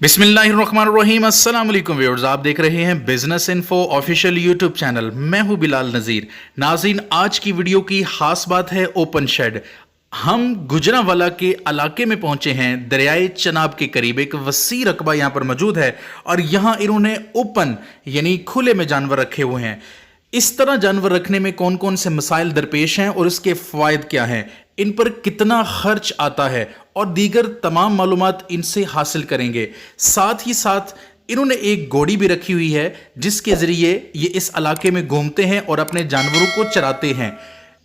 बिस्मिल्लाहिर्रहमानिर्रहीम। अस्सलाम वालेकुम व्यूअर्स, आप देख रहे हैं business info official YouTube channel. मैं हूं बिलाल नज़ीर। नाज़रीन, आज की वीडियो की खास बात है ओपन शेड। हम गुजरांवाला के इलाके में पहुंचे हैं। दरियाए चनाब के करीब एक वसी रकबा यहां पर मौजूद है और यहां इन्होंने ओपन यानी खुले में जानवर रखे हुए हैं। इस तरह जानवर रखने में कौन कौन से मसाइल दरपेश हैं और इसके फ़वाइद क्या हैं, इन पर कितना खर्च आता है और दीगर तमाम मालूमात इनसे हासिल करेंगे। साथ ही साथ इन्होंने एक घोड़ी भी रखी हुई है जिसके ज़रिए ये इस इलाके में घूमते हैं और अपने जानवरों को चराते हैं।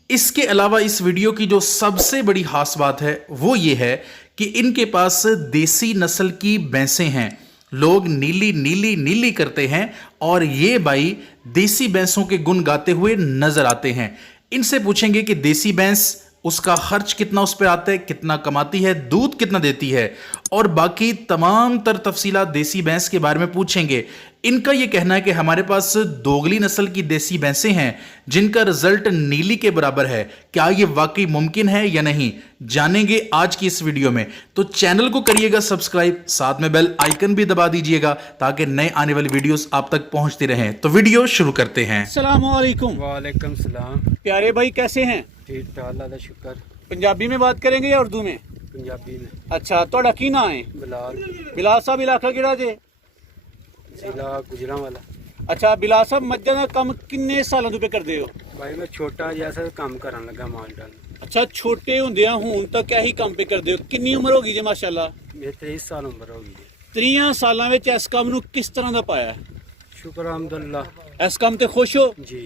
इसके अलावा इस वीडियो की जो सबसे बड़ी खास बात है वो ये है कि इनके पास देसी नस्ल की भैंसें हैं। लोग नीली नीली नीली करते हैं और ये भाई देसी भैंसों के गुण गाते हुए नजर आते हैं। इनसे पूछेंगे कि देसी भैंस, उसका खर्च कितना उस पर आता है, कितना कमाती है, दूध कितना देती है और बाकी तमाम तर तफसीलात देसी भैंस के बारे में पूछेंगे। इनका यह कहना है कि हमारे पास दोगली नस्ल की देसी भैंसें हैं जिनका रिजल्ट नीली के बराबर है। क्या यह वाकई मुमकिन है या नहीं, जानेंगे आज की इस वीडियो में। तो चैनल को करिएगा सब्सक्राइब, साथ में बेल आइकन भी दबा दीजिएगा ताकि नए आने वाली वीडियोस आप तक पहुंचती रहें। तो वीडियो शुरू करते हैं। अस्सलाम वालेकुम। वालेकुम सलाम। प्यारे भाई कैसे हैं? ठीक ठाक, अल्लाह दा शुक्र। पंजाबी में बात करेंगे या उर्दू में? पंजाबी में। अच्छा, ਤੁਹਾਡਾ ਕੀ ਨਾਮ ਹੈ? बिलाल, ਬਿਲਾਲ ਸਾਹਿਬ, ਇਲਾਕਾ ਕਿਹੜਾ ਜੇ? जिला गुजरांवाला। ਅੱਛਾ ਬਿਲਾਲ ਸਾਹਿਬ, ਮੱਝਾਂ ਦਾ ਕੰਮ ਕਿੰਨੇ ਸਾਲਾਂ ਤੋਂ ਕਰਦੇ ਹੋ? भाई मैं छोटा जैसा काम करन लगा माल डाल। ਅੱਛਾ, ਛੋਟੇ ਹੁੰਦਿਆਂ ਹੁਣ ਤੱਕ ਇਹੀ ਕੰਮ ਪੇ ਕਰਦੇ ਹੋ। ਕਿੰਨੀ ਉਮਰ ਹੋ ਗਈ ਜੇ ਮਾਸ਼ਾਅੱਲਾ? मेरी 23 साल उम्र होगी। 30 ਸਾਲਾਂ ਵਿੱਚ ਇਸ ਕੰਮ ਨੂੰ ਕਿਸ ਤਰ੍ਹਾਂ ਦਾ ਪਾਇਆ? शुक्र अल्हम्दुलिल्लाह। ਇਸ ਕੰਮ ਤੇ ਖੁਸ਼ ਹੋ? जी।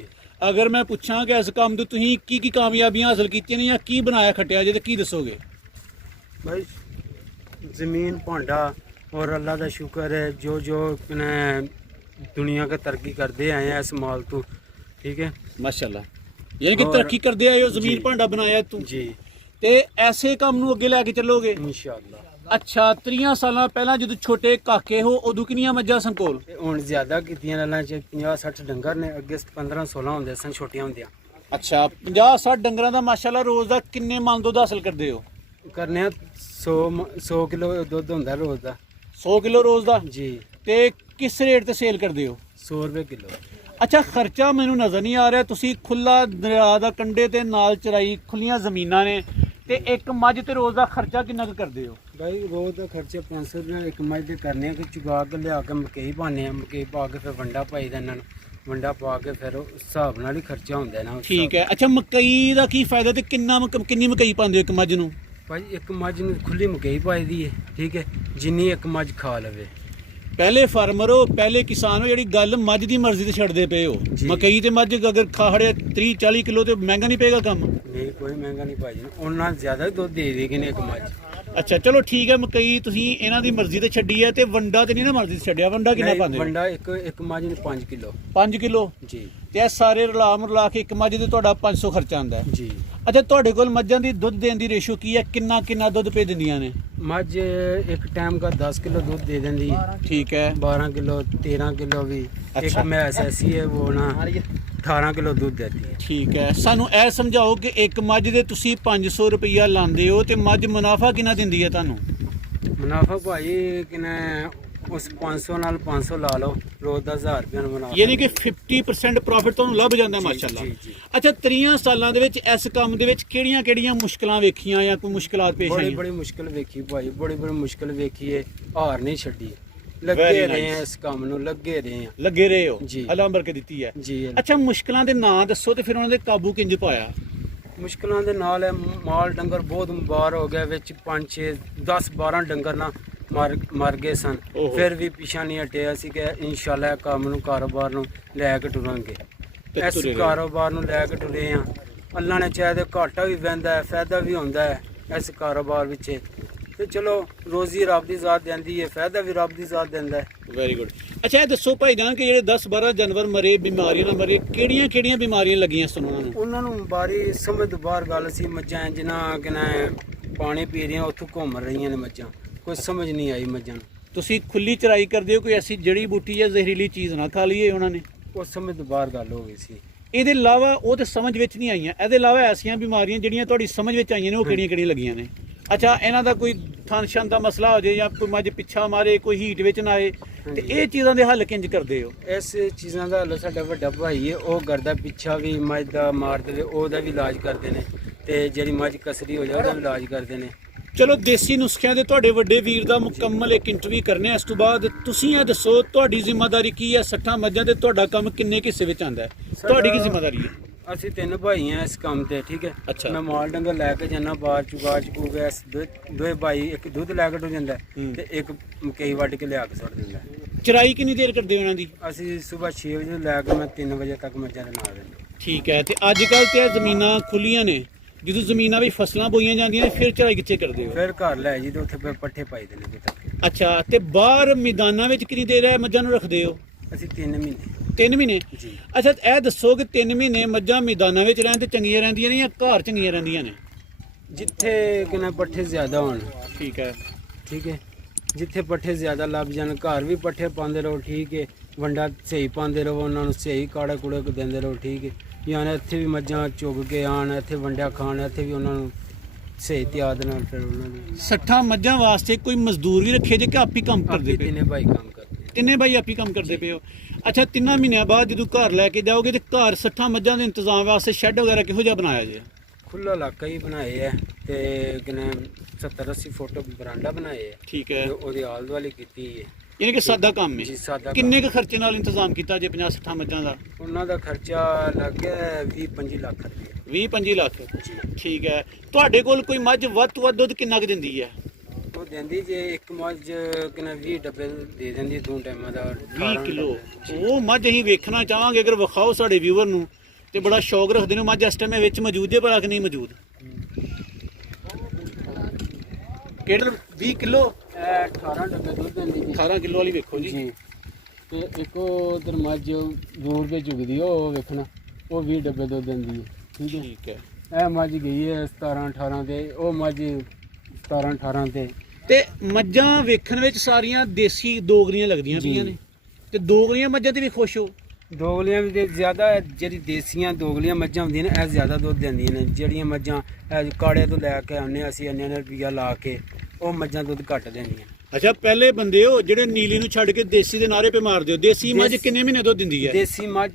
ਅਗਰ ਮੈਂ ਪੁੱਛਾਂ ਕਿ ਇਸ ਕੰਮ ਤੋਂ ਤੁਸੀਂ ਕੀ ਕਾਮਯਾਬੀਆਂ ਹਾਸਲ ਕੀਤੀਆਂ ਨੇ ਜਾਂ ਕੀ ਬਣਾਇਆ ਖੱਟਿਆ ਜੇ, ਤੇ ਕੀ ਦੱਸੋਗੇ? भाई ज़मीन भांडा और अल्लाह का शुक्र है जो जो कने दुनिया का तरक्की करते आए हैं इस माल तो। ठीक है ਮਾਸ਼ਾਅੱਲਾ, ਯਾਨੀ ਕਿ और- ਤਰੱਕੀ ਕਰਦੇ ਆਏ ਹੋ, ਜ਼ਮੀਨ ਜੀ। ਭਾਂਡਾ ਬਣਾਇਆ ਤੂੰ जी ਤੇ ਐਸੇ ਕੰਮ ਨੂੰ ਅੱਗੇ ਲੈ ਕੇ ਚੱਲੋਗੇ? इंशाअल्लाह। ਅੱਛਾ, 30 ਸਾਲਾਂ ਪਹਿਲਾਂ ਜਦੋਂ ਛੋਟੇ ਕਾਕੇ ਹੋ ਉਦੋਂ ਕਿੰਨੀਆਂ ਮੱਝਾਂ ਸਨ ਕੋਲ? ਹੁਣ ਜ਼ਿਆਦਾ ਕੀਤੀਆਂ ਨਾਲਾਂ ਚ 50-60 ਡੰਗਰ ਨੇ। ਅੱਗੇ 15-16 ਹੁੰਦੇ ਸਨ ਛੋਟੀਆਂ ਹੁੰਦੀਆਂ। ਅੱਛਾ, 50-60 ਡੰਗਰਾਂ ਦਾ ਮਾਸ਼ਾਅੱਲਾ ਰੋਜ਼ ਦਾ ਕਿੰਨੇ ਮਣ ਦੁੱਧ ਹਾਸਲ ਕਰਦੇ ਹੋ? ਕਰਨੇ ਆ 100 ਕਿਲੋ ਦੁੱਧ ਹੁੰਦਾ ਰੋਜ਼ ਦਾ। 100 ਕਿਲੋ ਰੋਜ਼ ਦਾ? ਜੀ। ਤੇ ਕਿਸ ਰੇਟ ਤੇ ਸੇਲ ਕਰਦੇ ਹੋ? 100 ਰੁਪਏ ਕਿਲੋ। ਅੱਛਾ, ਖਰਚਾ ਮੈਨੂੰ ਨਜ਼ਰ ਨਹੀਂ ਆ ਰਿਹਾ। ਤੁਸੀਂ ਖੁੱਲਾ ਦਰਿਆ ਦਾ ਕੰਢੇ ਤੇ ਨਾਲ ਚਰਾਈ, ਖੁੱਲੀਆਂ ਜ਼ਮੀਨਾਂ ਨੇ, ਤੇ ਇੱਕ ਮੱਝ ਤੇ ਰੋਜ਼ ਦਾ ਖਰਚਾ ਕਿੰਨਾ ਕੁ ਕਰਦੇ ਹੋ? भाई रोज का खर्चे 500 रुपये एक मज के करने कि चुगा के लिया के मकई पाने, मकई पा के फिर वंडा पाई देना, वंडा पा के फिर उस हिसाब नाल ही खर्चा होंदा है ना। ਠੀਕ ਹੈ। ਅੱਛਾ, ਮਕਈ ਦਾ ਕੀ ਫਾਇਦਾ ਤੇ ਕਿੰਨੀ ਮਕਈ ਪਾਉਂਦੇ ਹੋ ਇੱਕ ਮੱਝ ਨੂੰ? भाई एक मज ਨੂੰ खुली मकई पाई दी है। ठीक है, जिन्नी एक मज खा लवे। ਪਹਿਲੇ ਫਾਰਮਰ ਹੋ, ਪਹਿਲੇ ਕਿਸਾਨ ਹੋ, ਜਿਹੜੀ ਗੱਲ ਮੱਝ ਦੀ ਮਰਜ਼ੀ ਤੇ ਛੱਡਦੇ ਪਏ ਹੋ। ਜੀ। ਮਕਈ ਤੇ ਮੱਝ ਅਗਰ ਖਾੜਿਆ 30-40 ਕਿਲੋ ਤੇ ਮਹਿੰਗਾ ਨਹੀਂ ਪਏਗਾ ਕੰਮ? नहीं कोई महंगा नहीं पाई उन्ना ज्यादा दुध दे देगी ने एक मज। ਅੱਛਾ ਚਲੋ ਠੀਕ ਹੈ, ਮਕਈ ਤੁਸੀਂ ਇਹਨਾਂ ਦੀ ਮਰਜ਼ੀ ਤੇ ਛੱਡੀ ਹੈ ਤੇ ਵੰਡਾ ਤੇ ਨਹੀਂ ਨਾ ਮਰਜ਼ੀ ਤੇ ਛੱਡਿਆ। ਵੰਡਾ ਕਿੰਨਾ ਪਾਉਂਦੇ ਹੋ? वंडा एक मज ने 5 किलो। 5 ਕਿਲੋ? जी ਤੇ ਇਹ ਸਾਰੇ ਰਲਾ ਕੇ ਇੱਕ ਮੱਝ ਦੇ ਤੁਹਾਡਾ 500 ਖਰਚਾ ਆਉਂਦਾ ਹੈ। जी। ਅੱਛਾ, ਤੁਹਾਡੇ ਕੋਲ ਮੱਝਾਂ ਦੀ ਦੁੱਧ ਦੇਣ ਦੀ ਰੇਸ਼ੋ ਕੀ ਹੈ? ਕਿੰਨਾ ਦੁੱਧ ਭੇਜ ਦਿੰਦੀਆਂ ਨੇ? मज एक टाइम का 10 किलो दूध दे देंदी। ਠੀਕ ਹੈ। 12 किलो 13 किलो भी। अच्छा। एक भैंस ऐसी है वो ना 18 किलो दूध देती है। ਠੀਕ ਹੈ, ਸਾਨੂੰ ਇਹ ਸਮਝਾਓ ਕਿ ਇੱਕ ਮੱਝ ਦੇ ਤੁਸੀਂ 500 ਰੁਪਈਆ ਲਾਉਂਦੇ ਹੋ ਤੇ ਮੱਝ ਮੁਨਾਫਾ ਕਿੰਨਾ ਦਿੰਦੀ ਹੈ ਤੁਹਾਨੂੰ? मुनाफा भाई किने उस 500 नाल 500 ला लो, रोज ਦਾ 1000 रुपया मुनाफा। ਯਾਨੀ ਕਿ 50% ਪ੍ਰੋਫਿਟ ਤੁਹਾਨੂੰ ਲੱਭ ਜਾਂਦਾ ਜੀ, ਮਾਸ਼ਾਅੱਲਾ। ਜੀ, ਜੀ। ਅੱਛਾ, 30 ਸਾਲਾਂ ਦੇ ਵਿੱਚ ਇਸ ਕੰਮ ਦੇ ਵਿੱਚ ਕਿਹੜੀਆਂ ਮੁਸ਼ਕਲਾਂ ਵੇਖੀਆਂ ਜਾਂ ਕੋਈ ਮੁਸ਼ਕਲਾਤ ਪੇਸ਼ बड़ी ਆਈਆਂ? बड़ी मुश्किल वेखी भाई, बड़ी मुश्किल वेखी है। हार नहीं छड़ी, लगे Very रहे nice। हैं इस काम ਨੂੰ, ਲੱਗੇ ਰਹੇ हैं। ਲੱਗੇ ਰਹੇ ਹੋ? ਜੀ। ਅੱਲਾਹ ਬਰਕਤ ਦਿੱਤੀ ਹੈ। ਜੀ। ਅੱਛਾ, ਮੁਸ਼ਕਲਾਂ ਦੇ ਨਾਂ ਦੱਸੋ ਤੇ ਫਿਰ ਉਹਨਾਂ ਦੇ ਕਾਬੂ ਕਿੰਜ ਪਾਇਆ? ਮੁਸ਼ਕਲਾਂ ਦੇ ਨਾਲ ਹੈ ਮਾਲ ਡੰਗਰ ਬਹੁਤ ਮੁਬਾਰ ਹੋ ਗਿਆ, ਵਿੱਚ 5 6 10 12 ਡੰਗਰ ਨਾ ਮਰ ਗਏ ਸਨ। ਓਹੋ। ਫਿਰ ਵੀ ਪਿਛਾ ਨਹੀਂ ਹਟਿਆ ਸੀ ਕਿ ਇਨਸ਼ਾਅੱਲਾ ਇਹ ਕੰਮ ਨੂੰ, ਕਾਰੋਬਾਰ ਨੂੰ ਲੈ ਕੇ ਟੁਰਾਂਗੇ। ਤੇ ਇਸ ਤੁਰੇ ਰਹੋ। ਕਾਰੋਬਾਰ ਨੂੰ ਲੈ ਕੇ ਟੁਰੇ ਆ। ਅੱਲਾ ਨੇ ਚਾਹੇ ਤੇ ਘਾਟਾ ਵੀ ਵਹਿੰਦਾ ਹੈ, ਫਾਇਦਾ ਵੀ ਹੁੰਦਾ ਹੈ ਇਸ ਕਾਰੋਬਾਰ ਵਿੱਚ। ਤੇ ਚਲੋ ਰੋਜ਼ੀ ਰੱਬ ਦੀ ਜ਼ਾਤ ਦਿੰਦੀ ਹੈ, ਫਾਇਦਾ ਵੀ ਰੱਬ ਦੀ ਜ਼ਾਤ ਦਿੰਦਾ ਹੈ। Very good. ਅੱਛਾ, ਇਹ ਦੱਸੋ ਭਾਈਜਾਨ ਕਿ ਜਿਹੜੇ 10-12 ਜਾਨਵਰ ਮਰੇ, ਬਿਮਾਰੀਆਂ ਨਾਲ ਮਰੇ, ਕਿਹੜੀਆਂ ਬਿਮਾਰੀਆਂ ਲੱਗੀਆਂ ਸਨ ਉਹਨਾਂ ਨੂੰ? ਉਹਨਾਂ ਨੂੰ ਬਾਰੀ ਸਮਝ ਤੋਂ ਬਾਹਰ ਗੱਲ ਸੀ। ਮੱਝਾਂ ਜਿਨ੍ਹਾਂ ਕਿਨਾ ਪਾਣੀ ਪੀ ਰਹੀਆਂ ਉੱਥੋਂ ਘੁੰਮ ਰਹੀਆਂ ਨੇ ਮੱਝਾਂ, ਕੋਈ ਸਮਝ ਨਹੀਂ ਆਈ ਮੱਝਾਂ ਨੂੰ। ਤੁਸੀਂ ਖੁੱਲੀ ਚਰਾਈ ਕਰਦੇ ਹੋ, ਕੋਈ ਐਸੀ ਜੜੀ ਬੂਟੀ ਜਾਂ ਜ਼ਹਿਰੀਲੀ ਚੀਜ਼ ਨਾ ਖਾ ਲਈਏ ਉਹਨਾਂ ਨੇ? ਉਹ ਸਮਝ ਤੋਂ ਬਾਹਰ ਗੱਲ ਹੋ ਗਈ ਸੀ। ਇਹਦੇ ਇਲਾਵਾ ਉਹ ਤੇ ਸਮਝ ਵਿੱਚ ਨਹੀਂ ਆਈਆਂ, ਇਹਦੇ ਇਲਾਵਾ ਐਸੀਆਂ ਬਿਮਾਰੀਆਂ ਜਿਹੜੀਆਂ ਤੁਹਾਡੀ ਸਮਝ ਵਿੱਚ ਆਈਆਂ ਨੇ ਉਹ ਕਿਹੜੀਆਂ ਲੱਗੀਆਂ ਨੇ? ਅੱਛਾ, ਇਹਨਾਂ ਦਾ ਕੋਈ ਥਣ ਸ਼ਨ ਦਾ ਮਸਲਾ ਹੋ ਜਾਏ ਜਾਂ ਕੋਈ ਮੱਝ ਪਿੱਛਾ ਮਾਰੇ, ਕੋਈ ਹੀਟ ਵਿੱਚ ਨਾ ਆਏ, ਤੇ ਇਹ ਚੀਜ਼ਾਂ ਦੇ ਹੱਲ ਕਿੰਜ ਕਰਦੇ ਹੋ? ਇਸ ਚੀਜ਼ਾਂ ਦਾ ਹੱਲ ਸਾਡਾ ਵੱਡਾ ਭਾਈ ਹੈ, ਉਹ ਕਰਦਾ ਪਿੱਛਾ ਵੀ ਮੱਝ ਦਾ ਮਾਰ ਦੇਵੇ ਉਹਦਾ ਵੀ ਇਲਾਜ ਕਰਦੇ ਨੇ, ਤੇ ਜਿਹੜੀ ਮੱਝ ਕਸਰੀ ਹੋ ਜਾਏ ਉਹਦਾ ਵੀ ਇਲਾਜ ਕਰਦੇ ਨੇ। ਚਲੋ ਦੇਸੀ ਨੁਸਖਿਆਂ ਦੇ ਤੁਹਾਡੇ ਵੱਡੇ ਵੀਰ ਦਾ ਮੁਕੰਮਲ ਇੱਕ ਇੰਟਰਵਿਊ ਕਰਨੇ ਆ। ਇਸ ਤੋਂ ਬਾਅਦ ਤੁਸੀਂ ਇਹ ਦੱਸੋ ਤੁਹਾਡੀ ਜ਼ਿੰਮੇਵਾਰੀ ਕੀ ਹੈ? 60 ਮੱਝਾਂ ਤੇ ਤੁਹਾਡਾ ਕੰਮ ਕਿੰਨੇ ਕੁ ਹਿੱਸੇ ਵਿੱਚ ਆਂਦਾ ਹੈ? ਤੁਹਾਡੀ ਕੀ ਜ਼ਿੰਮੇਵਾਰੀ ਹੈ? ਅਸੀਂ 3 ਭਾਈ ਆ ਇਸ ਕੰਮ ਤੇ, ਠੀਕ ਹੈ। ਅੱਛਾ। ਮੈਂ ਮਾਲ ਡੰਗਰ ਲੈ ਕੇ ਜਾਣਾ ਬਾਹਰ, ਚੁਗਾ ਚੁਕੂ ਗਿਆ, ਦੋਏ ਭਾਈ, ਇੱਕ ਦੁੱਧ ਲੈ ਕੇ ਟੋ ਜਾਂਦਾ ਤੇ ਇੱਕ ਮਕਈ ਵੱਢ ਕੇ ਲਿਆ ਕੇ ਸੁੱਟ ਦਿੰਦਾ। ਚਰਾਈ ਕਿੰਨੀ ਦੇਰ ਕਰਦੇ ਹੋ ਇਹਨਾਂ ਦੀ? ਅਸੀਂ ਸਵੇਰ 6 ਵਜੇ ਲੈ ਕੇ ਮੈਂ 3 ਵਜੇ ਤੱਕ ਮੱਝਾਂ ਦੇ ਨਾਲ ਰਹਿੰਦਾ। ਠੀਕ ਹੈ। ਤੇ ਅੱਜ ਕੱਲ ਤੇ ਇਹ ਜ਼ਮੀਨਾਂ ਖੁੱਲੀਆਂ ਨੇ, ਜਦੋਂ ਜ਼ਮੀਨਾਂ ਵੀ ਫਸਲਾਂ ਬੋਈਆਂ ਜਾਂਦੀਆਂ ਨੇ ਫਿਰ ਚੜਾਈ ਕਿੱਥੇ ਕਰਦੇ ਹੋ? ਫਿਰ ਘਰ ਲੈ ਜੀ ਤੇ ਉੱਥੇ ਫਿਰ ਪੱਠੇ ਪਾਈ ਦੇ ਨੇ ਤੱਕ। ਅੱਛਾ, ਤੇ ਬਾਹਰ ਮੈਦਾਨਾਂ ਵਿੱਚ ਕਿੰਨੀ ਦੇਰ ਹੈ ਮੱਝਾਂ ਨੂੰ ਰੱਖਦੇ ਹੋ? ਅਸੀਂ 3 ਮਹੀਨੇ 3 ਮਹੀਨੇ? ਜੀ। ਅੱਛਾ, ਇਹ ਦੱਸੋ ਕਿ 3 ਮਹੀਨੇ ਮੱਝਾਂ ਮੈਦਾਨਾਂ ਵਿੱਚ ਰਹਿਣ ਤੇ ਚੰਗੀਆਂ ਰਹਿੰਦੀਆਂ ਨੇ ਜਾਂ ਘਰ ਚੰਗੀਆਂ ਰਹਿੰਦੀਆਂ ਨੇ? ਜਿੱਥੇ ਕਿਨਾ ਪੱਠੇ ਜ਼ਿਆਦਾ ਹੋਣ, ਠੀਕ ਹੈ। ਠੀਕ ਹੈ। ਜਿੱਥੇ ਪੱਠੇ ਜ਼ਿਆਦਾ ਲੱਭ ਜਾਣ, ਘਰ ਵੀ ਪੱਠੇ ਪਾਉਂਦੇ ਰਹੋ, ਠੀਕ ਹੈ। ਵੰਡਾ ਸਹੀ ਪਾਉਂਦੇ ਰਹੋ, ਉਹਨਾਂ ਨੂੰ ਸਹੀ ਕਾੜਾ ਕੂੜੇ ਦਿੰਦੇ ਰਹੋ, ਠੀਕ ਹੈ। ਜਾਂ ਇੱਥੇ ਵੀ ਮੱਝਾਂ ਚੁਗ ਕੇ ਆਣ, ਇੱਥੇ ਵੰਡਿਆ ਖਾਣ, ਇੱਥੇ ਵੀ ਉਹਨਾਂ ਨੂੰ ਸਹੀ ਤਿਆਦ ਨਾਲ ਫਿਰ ਉਹਨਾਂ ਨੂੰ 60 ਮੱਝਾਂ ਵਾਸਤੇ ਕੋਈ ਮਜ਼ਦੂਰ ਵੀ ਰੱਖੇ ਜੇ ਕਿ ਆਪ ਹੀ ਕੰਮ ਕਰਦੇ ਪਏ? ਤਿੰਨੇ ਭਾਈ ਕੰਮ ਕਰਦੇ। ਤਿੰਨੇ ਭਾਈ ਆਪ ਹੀ ਕੰਮ ਕਰਦੇ ਪਏ ਹੋ? ਅੱਛਾ, 3 ਮਹੀਨਿਆਂ ਬਾਅਦ ਜਦੋਂ ਘਰ ਲੈ ਕੇ ਜਾਓਗੇ ਤੇ ਘਰ 60 ਮੱਝਾਂ ਦੇ ਇੰਤਜ਼ਾਮ ਵਾਸਤੇ ਸ਼ੈੱਡ ਵਗੈਰਾ ਕਿਹੋ ਜਿਹਾ ਬਣਾਇਆ ਜੇ? ਖੁੱਲਾ ਇਲਾਕਾ ਹੀ ਬਣਾਏ ਹੈ ਤੇ ਕਿਨੇ 70-80 ਫੁੱਟ ਬਰਾਂਡਾ ਬਣਾਏ ਹੈ, ਠੀਕ ਹੈ। ਤੇ ਉਹਦੀ ਆਲ ਦੁਆਲੀ ਕੀਤੀ ਹੈ ਯਾਨੀ ਕਿ ਸਾਦਾ ਕੰਮ ਹੈ। ਜੀ, ਸਾਦਾ ਕਿੰਨੇ ਕੁ ਖਰਚੇ ਨਾਲ ਇੰਤਜ਼ਾਮ ਕੀਤਾ ਜੇ 50-60 ਮੱਝਾਂ ਦਾ? ਉਹਨਾਂ ਦਾ ਖਰਚਾ ਲੱਗ ਗਿਆ 20-25 ਲੱਖ ਰੁਪਏ। 20-25 ਲੱਖ? ਠੀਕ ਹੈ। ਤੁਹਾਡੇ ਕੋਲ ਕੋਈ ਮੱਝ ਵੱਧ ਤੋਂ ਵੱਧ ਦੁੱਧ ਕਿੰਨਾ ਕੁ ਦਿੰਦੀ ਹੈ? ਉਹ ਦਿੰਦੀ ਜੇ ਇੱਕ ਮੱਝ ਕਿਨੇ 20 ਡੱਬੇ ਦੇ ਦਿੰਦੀ, 2 ਟਾਈਮਾਂ ਦਾ 20 ਕਿਲੋ? ਉਹ ਮੱਝ ਅਸੀਂ ਵੇਖਣਾ ਚਾਹਾਂਗੇ, ਅਗਰ ਵਿਖਾਓ ਸਾਡੇ ਵਿਊਅਰ ਨੂੰ, ਤੇ ਬੜਾ ਸ਼ੌਕ ਰੱਖਦੇ ਨੇ। ਮੱਝ ਇਸ ਟਾਈਮ ਵਿੱਚ ਮੌਜੂਦ ਜੇ ਭਲਾ ਕਿ ਨਹੀਂ ਮੌਜੂਦ? ਕਿਹੜਾ 20 ਕਿਲੋ? 18 ਡੱਬੇ ਦੁੱਧ ਦਿੰਦੀ ਜੀ। 18 ਕਿਲੋ ਵਾਲੀ ਵੇਖੋ ਜੀ। ਜੀ। ਤੇ ਇੱਕ ਉਧਰ ਮੱਝ ਦੂਰ ਤੇ ਚੁਗਦੀ ਉਹ ਵੇਖਣਾ, ਉਹ 20 ਡੱਬੇ ਦੁੱਧ ਦਿੰਦੀ ਹੈ, ਠੀਕ ਹੈ। ਠੀਕ ਹੈ। ਇਹ ਮੱਝ ਗਈ ਹੈ 17-18 ਤੇ, ਉਹ ਮੱਝ 17-18 ਤੇ। ਤੇ ਮੱਝਾਂ ਵੇਖਣ ਵਿੱਚ ਸਾਰੀਆਂ ਦੇਸੀ ਦੋਗਲੀਆਂ ਲੱਗਦੀਆਂ ਜੀ। ਪਈਆਂ ਨੇ, ਤੇ ਦੋਗਲੀਆਂ ਮੱਝਾਂ ਤੇ ਵੀ ਖੁਸ਼ ਹੋ? ਦੋਗਲੀਆਂ ਵੀ ਤੇ ਜ਼ਿਆਦਾ, ਜਿਹੜੀ ਦੇਸੀਆਂ ਦੋਗਲੀਆਂ ਮੱਝਾਂ ਹੁੰਦੀਆਂ ਨੇ ਇਹ ਜ਼ਿਆਦਾ ਦੁੱਧ ਦਿੰਦੀਆਂ ਨੇ। ਜਿਹੜੀਆਂ ਮੱਝਾਂ ਇਹ ਕਾੜੇ ਤੋਂ ਲੈ ਕੇ ਆਉਂਦੇ ਅਸੀਂ ਇੰਨੇ ਰੁਪਈਆ ਲਾ ਕੇ, ਉਹ ਮੱਝਾਂ ਦੁੱਧ ਘੱਟ ਦਿੰਦੀਆਂ। ਅੱਛਾ, ਪਹਿਲੇ ਬੰਦੇ ਹੋ ਜਿਹੜੇ ਨੀਲੀ ਨੂੰ ਛੱਡ ਕੇ ਦੇਸੀ ਦੇ ਨਾਰੇ 'ਤੇ ਮਾਰਦੇ ਹੋ। ਦੇਸੀ ਮੱਝ ਕਿੰਨੇ ਮਹੀਨੇ ਦੁੱਧ ਦਿੰਦੀ ਹੈ? ਦੇਸੀ ਮੱਝ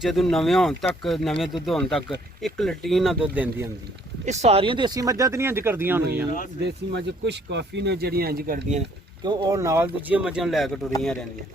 ਜਦੋਂ ਨਵੇਂ ਹੋਣ ਤੱਕ, ਨਵੇਂ ਦੁੱਧ ਹੋਣ ਤੱਕ 1 ਲੀਟਰ ਨਾਲ ਦੁੱਧ ਦਿੰਦੀ ਹੁੰਦੀ ਹੈ। ਇਹ ਸਾਰੀਆਂ ਦੇਸੀ ਮੱਝਾਂ ਤੇ ਨਹੀਂ ਇੰਜ ਕਰਦੀਆਂ ਹੋਣਗੀਆਂ? ਦੇਸੀ ਮੱਝ ਕੁਝ ਕਾਫੀ ਨੇ ਜਿਹੜੀਆਂ ਇੰਜ ਕਰਦੀਆਂ ਨੇ, ਕਿਉਂ ਉਹ ਨਾਲ ਦੂਜੀਆਂ ਮੱਝਾਂ ਨੂੰ ਲੈ ਕੇ ਟੁਰੀਆਂ ਰਹਿੰਦੀਆਂ।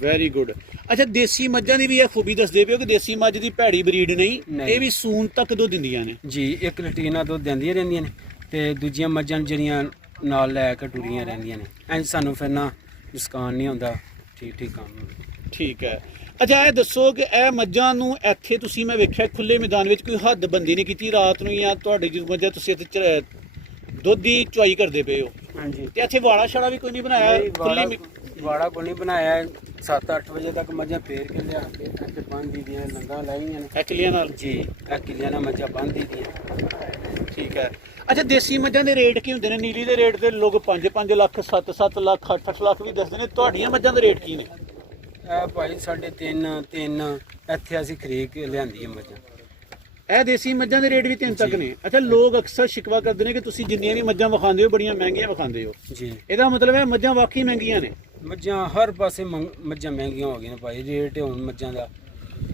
Very good. ਅੱਛਾ, ਦੇਸੀ ਮੱਝਾਂ ਦੀ ਵੀ ਇਹ ਖੂਬੀ ਦੱਸਦੇ ਪਿਓ ਕਿ ਦੇਸੀ ਮੱਝ ਦੀ ਭੈੜੀ ਬਰੀਡ ਨਹੀਂ, ਇਹ ਵੀ ਸੂਣ ਤੱਕ ਦੁੱਧ ਦਿੰਦੀਆਂ ਨੇ? ਜੀ, 1 ਲੀਟਰ ਨਾਲ ਦੁੱਧ ਦਿੰਦੀਆਂ ਰਹਿੰਦੀਆਂ ਨੇ, ਤੇ ਦੂਜੀਆਂ ਮੱਝਾਂ ਜਿਹੜੀਆਂ ਨਾਲ ਲੈ ਕੇ ਟੁਰੀਆਂ ਰਹਿੰਦੀਆਂ ਨੇ। ਇੰਜ ਸਾਨੂੰ ਫਿਰ ਨਾ ਨੁਕਸਾਨ ਨਹੀਂ ਹੁੰਦਾ, ਠੀਕ ਠੀਕ ਕੰਮ। ਠੀਕ ਹੈ। ਅੱਛਾ, ਇਹ ਦੱਸੋ ਕਿ ਇਹ ਮੱਝਾਂ ਨੂੰ ਇੱਥੇ ਤੁਸੀਂ, ਮੈਂ ਵੇਖਿਆ ਖੁੱਲੇ ਮੈਦਾਨ ਵਿੱਚ, ਕੋਈ ਹੱਦ ਬੰਦੀ ਨਹੀਂ ਕੀਤੀ ਰਾਤ ਨੂੰ, ਜਾਂ ਤੁਹਾਡੀ ਜਦੋਂ ਮੱਝਾਂ ਤੁਸੀਂ ਇੱਥੇ ਦੁੱਧ ਦੀ ਚੁਆਈ ਕਰਦੇ ਪਏ ਹੋ? ਹਾਂਜੀ। ਤੇ ਇੱਥੇ ਵਾੜਾ ਛਾੜਾ ਵੀ ਕੋਈ ਨਹੀਂ ਬਣਾਇਆ? ਖੁੱਲੀ ਵਾੜਾ ਕੋਈ ਨਹੀਂ ਬਣਾਇਆ। 7-8 ਵਜੇ ਤੱਕ ਮੱਝਾਂ ਫੇਰ ਕੇ ਲਿਆ ਕੇ ਇੱਥੇ ਬੰਨ੍ਹ ਦੀਆਂ, ਲੰਗਾ ਲਾਈਆਂ ਨੇ ਕਿੱਲਿਆਂ ਨਾਲ? ਜੀ, ਇਹ ਕਿੱਲਿਆਂ ਨਾਲ ਮੱਝਾਂ ਬੰਨ੍ਹ ਦੀਆਂ। ਠੀਕ ਹੈ। ਅੱਛਾ, ਦੇਸੀ ਮੱਝਾਂ ਦੇ ਰੇਟ ਕੀ ਹੁੰਦੇ ਨੇ? ਨੀਲੀ ਦੇ ਰੇਟ ਤੇ ਲੋਕ 5-5 ਲੱਖ, 7-7 ਲੱਖ, 8-8 ਲੱਖ ਵੀ ਦੱਸਦੇ ਨੇ। ਤੁਹਾਡੀਆਂ ਮੱਝਾਂ ਦੇ ਰੇਟ ਕੀ ਨੇ? ਇਹ ਭਾਈ 3.5 ਇੱਥੇ ਅਸੀਂ ਖਰੀਦ ਕੇ ਲਿਆਂਦੀ ਹੈ ਮੱਝਾਂ। ਇਹ ਦੇਸੀ ਮੱਝਾਂ ਦੇ ਰੇਟ ਵੀ 3 ਤੱਕ ਨੇ? ਅੱਛਾ, ਲੋਕ ਅਕਸਰ ਸ਼ਿਕਵਾ ਕਰਦੇ ਨੇ ਕਿ ਤੁਸੀਂ ਜਿੰਨੀਆਂ ਵੀ ਮੱਝਾਂ ਵਿਖਾਉਂਦੇ ਹੋ ਬੜੀਆਂ ਮਹਿੰਗੀਆਂ ਵਿਖਾਉਂਦੇ ਹੋ। ਜੀ। ਇਹਦਾ ਮਤਲਬ ਹੈ ਮੱਝਾਂ ਵਾਕਈ ਮਹਿੰਗੀਆਂ ਨੇ? ਮੱਝਾਂ ਹਰ ਪਾਸੇ ਮੱਝਾਂ ਮਹਿੰਗੀਆਂ ਹੋ ਗਈਆਂ ਭਾਈ, ਰੇਟ ਹੁਣ ਮੱਝਾਂ ਦਾ।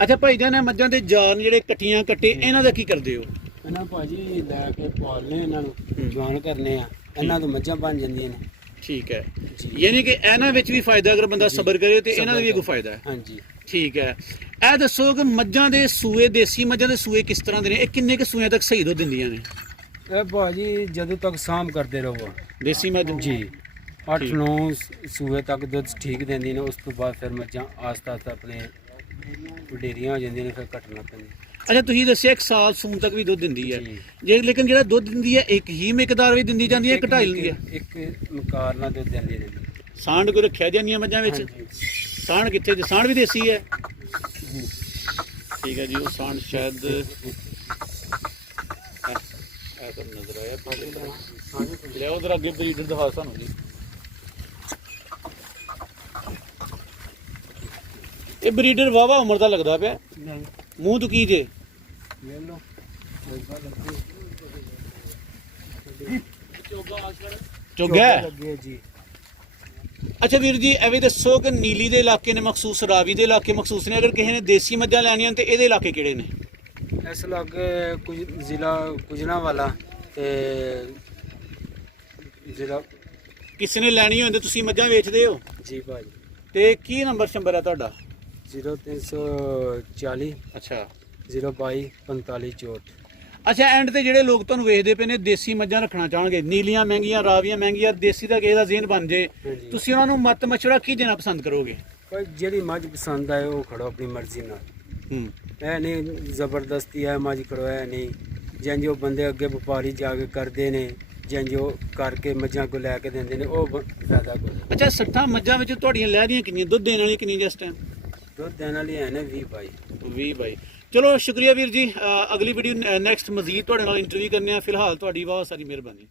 ਅੱਛਾ ਭਾਈ ਜਾਨ, ਇਹ ਮੱਝਾਂ ਦੇ ਜਾਨ ਜਿਹੜੇ ਕੱਟੀਆਂ ਕੱਟੇ, ਇਹਨਾਂ ਦਾ ਕੀ ਕਰਦੇ ਹੋ? ਇਹਨਾਂ ਭਾਜੀ ਲੈ ਕੇ ਪਾਲਨੇ, ਇਹਨਾਂ ਨੂੰ ਜਵਾਨ ਕਰਨੇ ਆ, ਇਹਨਾਂ ਤੋਂ ਮੱਝਾਂ ਬਣ ਜਾਂਦੀਆਂ ਨੇ। ਠੀਕ ਹੈ। ਜੀ। ਯਾਨੀ ਕਿ ਇਹਨਾਂ ਵਿੱਚ ਵੀ ਫਾਇਦਾ, ਅਗਰ ਬੰਦਾ ਸਬਰ ਕਰੇ ਤੇ ਇਹਨਾਂ ਦਾ ਵੀ ਕੋਈ ਫਾਇਦਾ ਹੈ? ਹਾਂਜੀ। ਠੀਕ ਹੈ। ਇਹ ਦੱਸੋ ਕਿ ਮੱਝਾਂ ਦੇ ਸੂਏ, ਦੇਸੀ ਮੱਝਾਂ ਦੇ ਸੂਏ ਕਿਸ ਤਰ੍ਹਾਂ ਦੇ ਨੇ? ਇਹ ਕਿੰਨੇ ਕੁ ਸੂਆਂ ਤੱਕ ਸਹੀ ਦੁੱਧ ਦਿੰਦੀਆਂ ਨੇ? ਇਹ ਭਾਜੀ ਜਦੋਂ ਤੱਕ ਸਾਂਭ ਕਰਦੇ ਰਹੋ। ਦੇਸੀ ਮੱਝ? ਜੀ। 8-9 ਸੂਏ ਤੱਕ ਦੁੱਧ ਠੀਕ ਦਿੰਦੀ ਨੇ, ਉਸ ਤੋਂ ਬਾਅਦ ਫਿਰ ਮੱਝਾਂ ਆਸਤਾ ਆਸਤਾ ਆਪਣੇ ਵਡੇਰੀਆਂ ਹੋ ਜਾਂਦੀਆਂ ਨੇ, ਫਿਰ ਘਟਣਾ ਪੈਂਦੀ। ਅੱਛਾ, ਤੁਸੀਂ ਦੱਸਿਆ 1 ਸਾਲ ਸੂਣ ਤੱਕ ਵੀ ਦੁੱਧ ਦਿੰਦੀ ਹੈ ਜੀ। ਜੇ, ਲੇਕਿਨ ਜਿਹੜਾ ਦੁੱਧ ਦਿੰਦੀ ਹੈ ਇੱਕ ਹੀ ਮਿਕਦਾਰ ਵਿੱਚ ਦਿੰਦੀ ਜਾਂਦੀ ਹੈ, ਘਟਾਈ ਲੈਂਦੀ ਹੈ? ਇੱਕ ਮਕਾਰ ਨਾਲ ਦੁੱਧ ਦਿੰਦੀ ਰਹਿੰਦੀ। ਸਾਂਢ ਕੋਈ ਰੱਖਿਆ ਜਾਂਦੀਆਂ ਮੱਝਾਂ ਵਿੱਚ? ਸਾਂਢ ਕਿੱਥੇ ਜੇ? ਸਾਂਢ ਵੀ ਦੇਸੀ ਹੈ? ਠੀਕ ਹੈ ਜੀ। ਉਹ ਸਾਂਢ ਸ਼ਾਇਦ ਇਹ ਤਾਂ ਨਜ਼ਰ ਆਇਆ। ਲਿਆਓ ਉਧਰ ਅੱਗੇ ਬਰੀਡਰ ਦਿਖਾ ਸਾਨੂੰ ਜੀ। ਇਹ ਬਰੀਡਰ ਵਾਵਾ ਉਮਰ ਦਾ ਲੱਗਦਾ ਪਿਆ। ਨਹੀਂ, ਮੂੰਹ ਤੋਂ ਕੀ ਜੇ? ਲੈ ਲਓ। ਚੁੱਗਾ ਹੈ? ਲੱਗੇ ਜੀ। ਅੱਛਾ ਵੀਰ ਜੀ ਇਹ ਵੀ ਦੱਸੋ ਕਿ ਨੀਲੀ ਦੇ ਇਲਾਕੇ ਨੇ ਮਖਸੂਸ, ਰਾਵੀ ਦੇ ਇਲਾਕੇ ਮਖਸੂਸ ਨੇ, ਅਗਰ ਕਿਸੇ ਨੇ ਦੇਸੀ ਮੱਝਾਂ ਲੈਣੀਆਂ ਤੇ ਇਹਦੇ ਇਲਾਕੇ ਕਿਹੜੇ ਨੇ? ਇਸ ਲਾਗੇ ਕੁਝ ਜ਼ਿਲ੍ਹਾ ਗੁਜਰਾਂਵਾਲਾ ਤੇ ਜ਼ਿਲ੍ਹਾ ਕਿਸੇ ਨੇ ਲੈਣੀ ਹੋਵੇ ਤਾਂ ਤੁਸੀਂ ਮੱਝਾਂ ਵੇਚਦੇ ਹੋ ਜੀ ਭਾਜੀ ਤੇ ਕੀ ਨੰਬਰ ਸ਼ੰਬਰ ਹੈ ਤੁਹਾਡਾ? 0340 ਅੱਛਾ 022 45 64। ਅੱਛਾ ਐਂਡ ਤੇ ਜਿਹੜੇ ਲੋਕ ਤੁਹਾਨੂੰ ਵੇਚਦੇ ਪਏ ਨੇ ਦੇਸੀ ਮੱਝਾਂ ਰੱਖਣਾ ਚਾਹਣਗੇ, ਨੀਲੀਆਂ ਮਹਿੰਗੀਆਂ, ਰਾਵੀਆਂ ਮਹਿੰਗੀਆਂ, ਦੇਸੀ ਦਾ ਕਿਸੇ ਦਾ ਜ਼ੇਨ ਬਣ ਜੇ, ਹਾਂਜੀ। ਤੁਸੀਂ ਉਹਨਾਂ ਨੂੰ ਮੱਤ ਮਸ਼ਵਰਾ ਕੀ ਦੇਣਾ ਪਸੰਦ ਕਰੋਗੇ? ਕੋਈ ਜਿਹੜੀ ਮੱਝ ਪਸੰਦ ਆਏ ਉਹ ਖੜੋ ਆਪਣੀ ਮਰਜ਼ੀ ਨਾਲ। ਹੂੰ ਇਹ ਨਹੀਂ ਜ਼ਬਰਦਸਤੀ ਹੈ ਮੱਝ ਖੜੋ, ਇਹ ਨਹੀਂ ਜਿੰਜ ਉਹ ਬੰਦੇ ਅੱਗੇ ਵਪਾਰੀ ਜਾ ਕੇ ਕਰਦੇ ਨੇ, ਜਿੰਜ ਉਹ ਕਰਕੇ ਮੱਝਾਂ ਕੋ ਲੈ ਕੇ ਦਿੰਦੇ ਨੇ, ਉਹ ਫਾਇਦਾ ਕੋਈ। ਅੱਛਾ 60 ਮੱਝਾਂ ਵਿੱਚ ਤੁਹਾਡੀਆਂ ਲੈ ਰਹੀਆਂ ਕਿੰਨੀਆਂ, ਦੁੱਧ ਦੇਣ ਵਾਲੀਆਂ ਕਿੰਨੀਆਂ ਜਿਸ ਟਾਈਮ? ਦੁੱਧ ਦੇਣ ਵਾਲੀ ਹੈ ਨੇ 20 ਬਾਈ। 20 ਬਾਈ। ਚਲੋ ਸ਼ੁਕਰੀਆ ਵੀਰ ਜੀ, ਅਗਲੀ ਵੀਡੀਓ ਨੈਕਸਟ ਮਜ਼ੀਦ ਤੁਹਾਡੇ ਨਾਲ ਇੰਟਰਵਿਊ ਕਰਨੇ ਆ। ਫਿਲਹਾਲ ਤੁਹਾਡੀ ਬਹੁਤ ਸਾਰੀ ਮਿਹਰਬਾਨੀ।